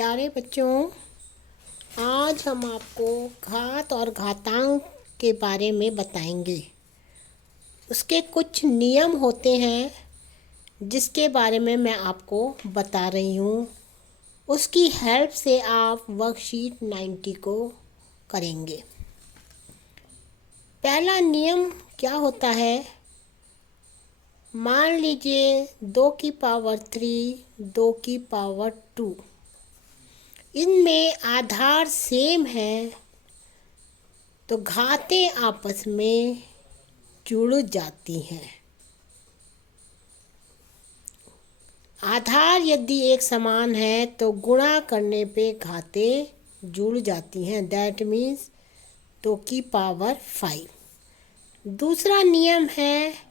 प्यारे बच्चों, आज हम आपको घात और घातांक के बारे में बताएंगे। उसके कुछ नियम होते हैं जिसके बारे में मैं आपको बता रही हूँ। उसकी हेल्प से आप वर्कशीट 90 को करेंगे। पहला नियम क्या होता है? मान लीजिए 2 की पावर 3, 2 की पावर 2, इनमें आधार सेम है तो घातें आपस में जुड़ जाती हैं। आधार यदि एक समान है तो गुणा करने पे घातें जुड़ जाती हैं। दैट मीन्स 2 की पावर 5। दूसरा नियम है,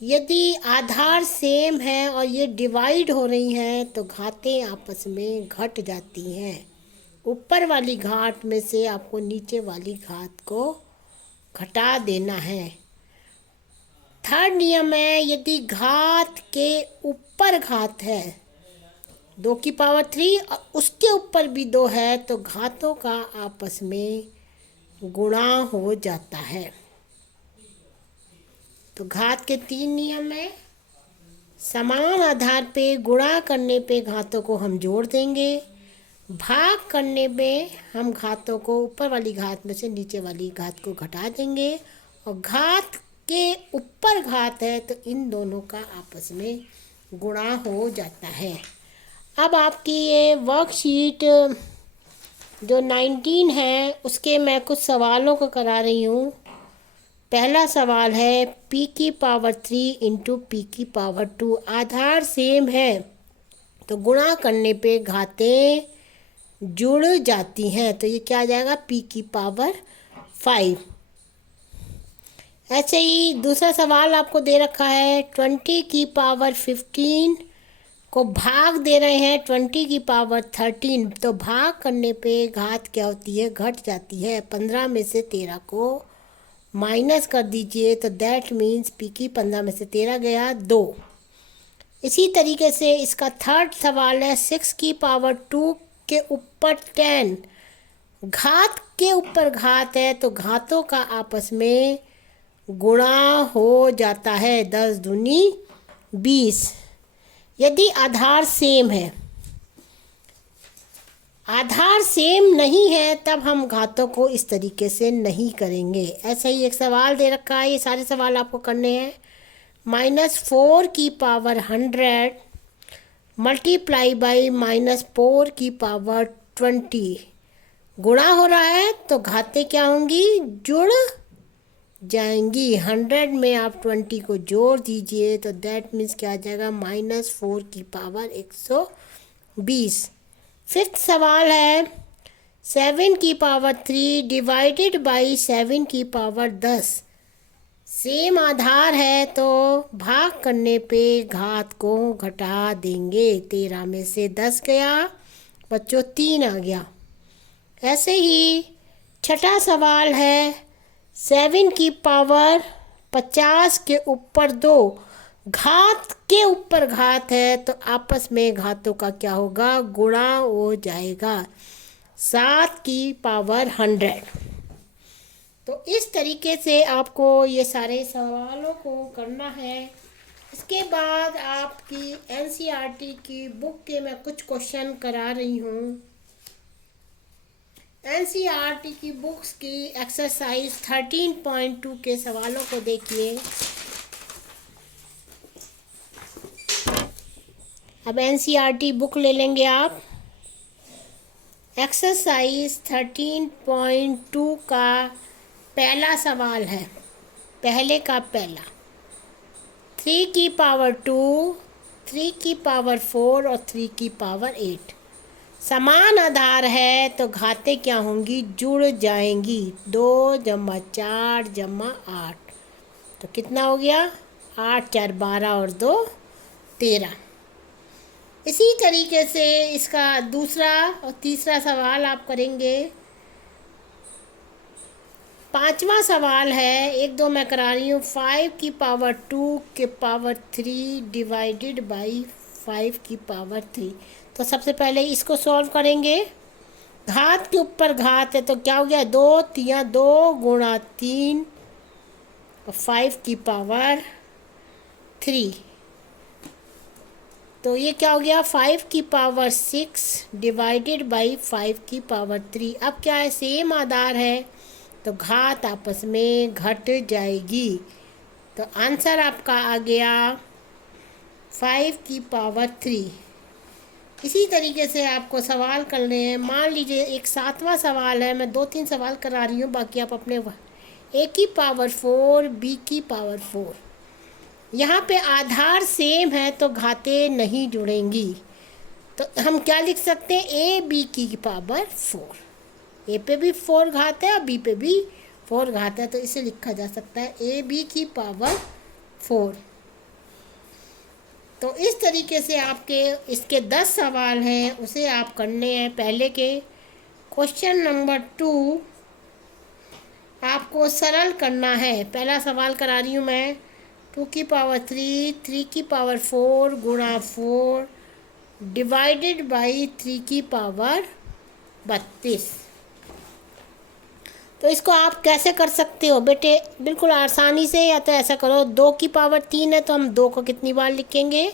यदि आधार सेम है और ये डिवाइड हो रही हैं तो घातें आपस में घट जाती हैं। ऊपर वाली घात में से आपको नीचे वाली घात को घटा देना है। थर्ड नियम है, यदि घात के ऊपर घात है 2 की पावर 3 और उसके ऊपर भी 2 है तो घातों का आपस में गुणा हो जाता है। तो घात के 3 नियम है। समान आधार पे गुणा करने पे घातों को हम जोड़ देंगे, भाग करने में हम घातों को ऊपर वाली घात में से नीचे वाली घात को घटा देंगे, और घात के ऊपर घात है तो इन दोनों का आपस में गुणा हो जाता है। अब आपकी ये वर्कशीट जो 19 है उसके मैं कुछ सवालों को करा रही हूँ। पहला सवाल है p की पावर 3 इंटू पी की पावर 2। आधार सेम है तो गुणा करने पे घातें जुड़ जाती हैं, तो ये क्या आ जाएगा? p की पावर 5। ऐसे ही दूसरा सवाल आपको दे रखा है 20 की पावर 15 को भाग दे रहे हैं 20 की पावर 13, तो भाग करने पे घात क्या होती है? घट जाती है। 15 में से 13 को माइनस कर दीजिए तो दैट मीन्स p की 15 में से 13 गया 2। इसी तरीके से इसका थर्ड सवाल है 6 की पावर 2 के ऊपर 10। घात के ऊपर घात है तो घातों का आपस में गुणा हो जाता है। 10 दूनी 20। यदि आधार सेम है, आधार सेम नहीं है तब हम घातों को इस तरीके से नहीं करेंगे। ऐसा ही एक सवाल दे रखा है, ये सारे सवाल आपको करने हैं। -4 की पावर 100 मल्टीप्लाई बाई -4 की पावर 20। गुणा हो रहा है तो घातें क्या होंगी? जुड़ जाएंगी। 100 में आप 20 को जोड़ दीजिए तो दैट मीन्स क्या आ जाएगा? -4 की पावर 120। फिफ्थ सवाल है 7 की पावर 3 डिवाइडेड बाई 7 की पावर 10। सेम आधार है तो भाग करने पे घात को घटा देंगे। 13 में से 10 गया बच्चों, 3 आ गया। ऐसे ही छठा सवाल है 7 की पावर 50 के ऊपर 2। घात के ऊपर घात है तो आपस में घातों का क्या होगा? गुणा हो जाएगा। 7 की पावर 100। तो इस तरीके से आपको ये सारे सवालों को करना है। इसके बाद आपकी एनसीईआरटी की बुक के मैं कुछ क्वेश्चन करा रही हूँ। एनसीईआरटी की बुक्स की एक्सरसाइज 13.2 के सवालों को देखिए। अब एनसीईआरटी बुक ले लेंगे आप। एक्सरसाइज 13.2 का पहला सवाल है, पहले का पहला, 3 की पावर 2, 3 की पावर 4 और 3 की पावर 8। समान आधार है तो घातें क्या होंगी? जुड़ जाएंगी। 2 जमा 4 जमा 8, तो कितना हो गया? 8 4 12 और 2 13। इसी तरीके से इसका दूसरा और तीसरा सवाल आप करेंगे। पांचवा सवाल है, 1 2 मैं करा रही हूँ। 5 की पावर 2 के पावर 3 डिवाइडेड बाई 5 की पावर 3, तो सबसे पहले इसको सॉल्व करेंगे। घात के ऊपर घात है तो क्या हो गया, 2 तिया 2 गुणा 3 और 5 की पावर 3। तो ये क्या हो गया, 5 की पावर 6 डिवाइडेड बाई 5 की पावर 3। अब क्या है, सेम आधार है तो घात आपस में घट जाएगी। तो आंसर आपका आ गया 5 की पावर 3। इसी तरीके से आपको सवाल करने हैं। मान लीजिए एक 7वां सवाल है, मैं 2-3 सवाल करा रही हूँ, बाकी आप अपने a की पावर 4 b की पावर 4। यहाँ पे आधार सेम है तो घातें नहीं जुड़ेंगी। तो हम क्या लिख सकते हैं, ए बी की पावर 4। ए पे भी 4 घात है और बी पे भी 4 घात है, तो इसे लिखा जा सकता है ए बी की पावर 4। तो इस तरीके से आपके इसके 10 सवाल हैं, उसे आप करने हैं। पहले के क्वेश्चन नंबर 2 आपको सरल करना है। पहला सवाल करा रही हूँ मैं, 2 की पावर 3 3 की पावर 4 गुणा 4 डिवाइडेड बाई 3 की पावर 32। तो इसको आप कैसे कर सकते हो बेटे, बिल्कुल आसानी से। या तो ऐसा करो, 2 की पावर 3 है तो हम 2 को कितनी बार लिखेंगे,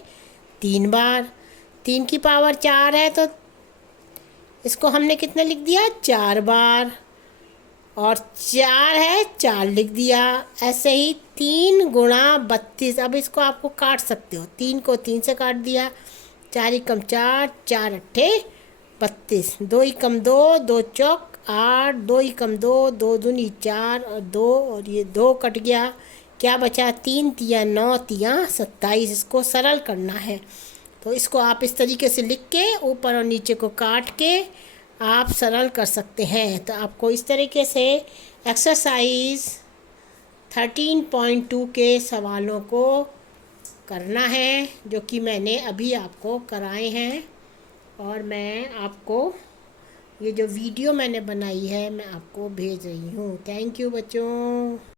3 बार। 3 की पावर 4 है तो इसको हमने कितना लिख दिया, 4 बार। और 4 है, 4 लिख दिया। ऐसे ही 3 गुणा 32। अब इसको आपको काट सकते हो, 3 को 3 से काट दिया, 4 एकम 4 4 अट्ठे 32, 2 एकम 2 2 चौक 8, 2 एकम 2 2 दूनी 4 और 2 और ये 2 कट गया, क्या बचा, 3 तिया 9 तिया 27। इसको सरल करना है तो इसको आप इस तरीके से लिख के ऊपर और नीचे को काट के आप सरल कर सकते हैं। तो आपको इस तरीके से एक्सरसाइज 13.2 के सवालों को करना है, जो कि मैंने अभी आपको कराए हैं। और मैं आपको ये जो वीडियो मैंने बनाई है मैं आपको भेज रही हूँ। थैंक यू बच्चों।